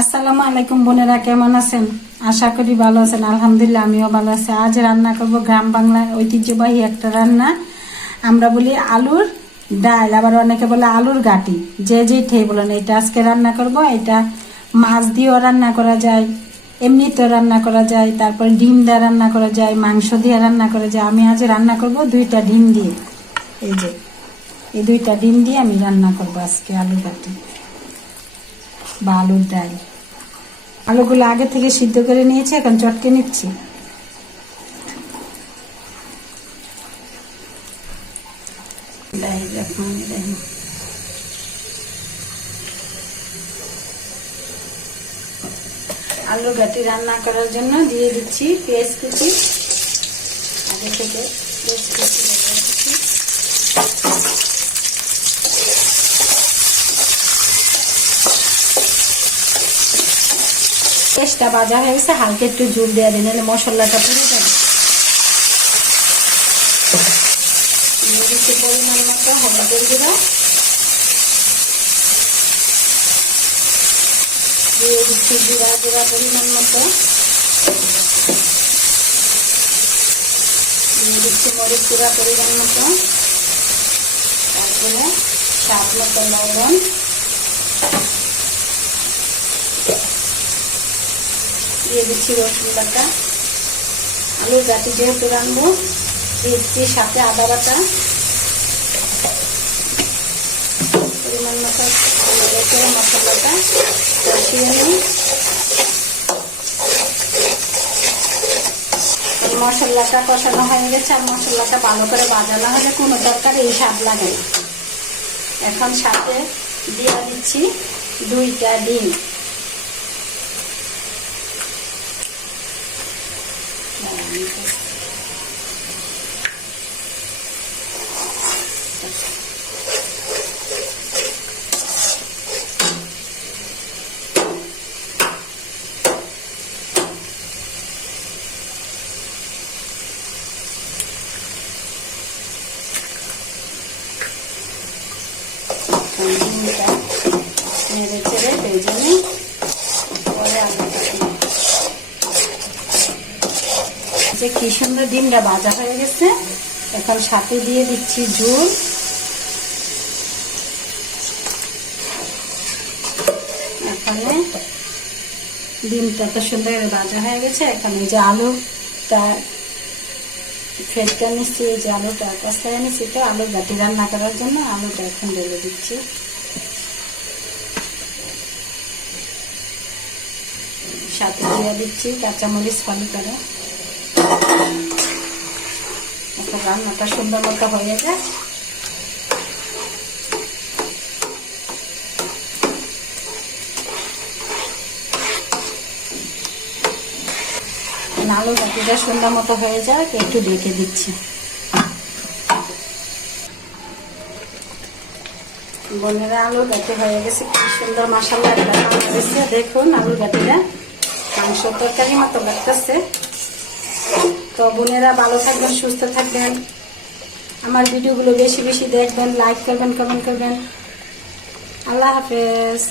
আসসালামু আলাইকুম বোনেরা, কেমন আছেন? আশা করি ভালো আছেন। আলহামদুলিল্লাহ আমিও ভালো আছি। আজ রান্না করব গ্রাম বাংলার ঐতিহ্যবাহী একটা রান্না। আমরা বলি আলুর ডাল, আবার অনেকে বলে আলুর গাটি, যে যেটাই বলেন। এটা আজকে রান্না করব। এটা মাছ দিয়েও রান্না করা যায়, এমনিতেও রান্না করা যায়, তারপর ডিম দিয়ে রান্না করা যায়, মাংস দিয়ে রান্না করা যায়। আমি আজ রান্না করব 2টা ডিম দিয়ে। এই 2টা ডিম দিয়ে আমি রান্না করব আজকে আলুর গাটি বা আলুর ডাল। আলুগুলো আগে থেকে সিদ্ধ করে নিয়েছি, এখন চটকে নিচ্ছি। আলু গাটি রান্না করার জন্য দিয়ে দিচ্ছি পেঁয়াজ কুচি। আগে থেকে পেঁয়াজ কুচি পেঁয়াজটা ভাজা হয়ে গেছে, হালকা একটু জল দেওয়া দিন, নাহলে মশলাটা পুড়ে যাবে। দিয়ে দিচ্ছি পরিমাণ মতো হলুদের গুঁড়া, দিয়ে দিচ্ছি জিরা গুঁড়া পরিমাণ মতো, দিয়ে দিচ্ছি মরিচ গুঁড়া পরিমাণ মতো, তারপরে স্বাদ মতো লবণ, দিয়ে দিচ্ছি রসুন বাটা। আলুর গাটি যেহেতু রান্নবো, দিচ্ছি সাথে আদা বাটা পরিমাণ মতো, রেখে মশলাটা কষিয়ে নিই। মশলাটা কষানো হয়ে গেছে, আর মশলাটা ভালো করে ভাজানো হলে কোনো তরকারি এই স্বাদ লাগে না। এখন সাথে দিয়ে দিচ্ছি 2টা ডিম। নেড়ে চেড়ে ভেজে নিই, পরে আলুটা যে কি সুন্দর ডিমটা ভাজা হয়ে গেছে। এখন সাথে দিয়ে দিচ্ছি ঝোল। এখানে ডিমটা তো সুন্দর ভাজা হয়ে গেছে। এখানে যে আলুটা ফেটটা নিচ্ছি, এই যে আলুটা কষায় নিচ্ছি, তো আলুর গাটি রান্না করার জন্য আলুটা এখন ঢেলে দিচ্ছি। সাথে দিয়ে দিচ্ছি কাঁচামরিচ ফালি করে। এখন রান্নাটা সুন্দর মতো হয়ে যায়। আলু গাটিটা সুন্দর মতো হয়ে যায়, একটু ঢেকে দিচ্ছি। বোনেরা, আলু গাটি হয়ে গেছে, কি সুন্দর মশলা হয়েছে। দেখুন আলু গাটিটা মাংস তরকারি মতো লাগতেছে। তো বোনেরা, ভালো থাকবেন, সুস্থ থাকবেন, আমার ভিডিওগুলো বেশি বেশি দেখবেন, লাইক করবেন, কমেন্ট করবেন। আল্লাহ হাফেজ।